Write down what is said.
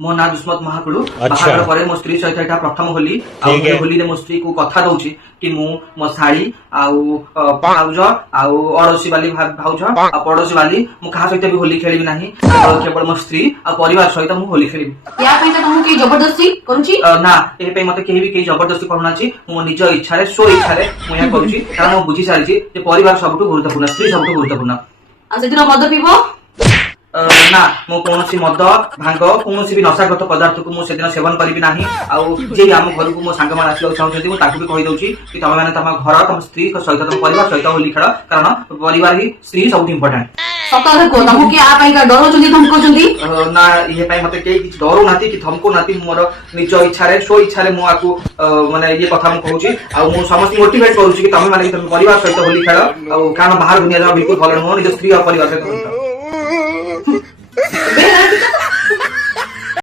मो ना दुष्मत महाकुलु बाहागर परे मो स्त्री सहित एटा प्रथम होली होली रे मो स्त्री को कथा दउची कि मु मो साड़ी आउ भाउज आउ अड़ोसी वाली भाउज आ पड़ोसी वाली मु कहा सहित भी होली खेलिबि नाही केवल मो स्त्री आ परिवार सहित मु होली खेलिबि या पई त तुमु के जबरदस्ती करूची ना ए पे मते केही भी केही जबरदस्ती करूनाची मो निज इच्छा रे सो इच्छा रे मु या करूची कारण मु बुझी सारिची जे परिवार सबटु गुरुत्वपूर्ण स्त्री सबटु गुरुत्वपूर्ण आ सेदिन मद पीबो ना मो कौनसी मद भांग कौनसी भी नशागत पदार्थ को मु सेदिन सेवन करिबि नाही आउ जे आम घर को मो संग मान आसलो चाहउछथि मु ताकु भी कहि दउची कि तमे माने तम घर तम स्त्री को सहित तम परिवार सहित होली खेल कारण परिवार ही स्त्री सबटु इंपोर्टेंट सकाळ को तुमु के आ पई का डरो चंदी धमको चंदी ना ये पई मते के किछ डरो नाती कि धमको नाती मोर निज इच्छा रे सो इच्छा रे मु आकु माने ये कथा मु कहूची आ मु समस्त मोटिवेट करूची कि तमे माने तम परिवार सहित होली खेल आ कारण बाहर दुनिया जा बिल्कुल भलो न निज स्त्री और परिवार सहित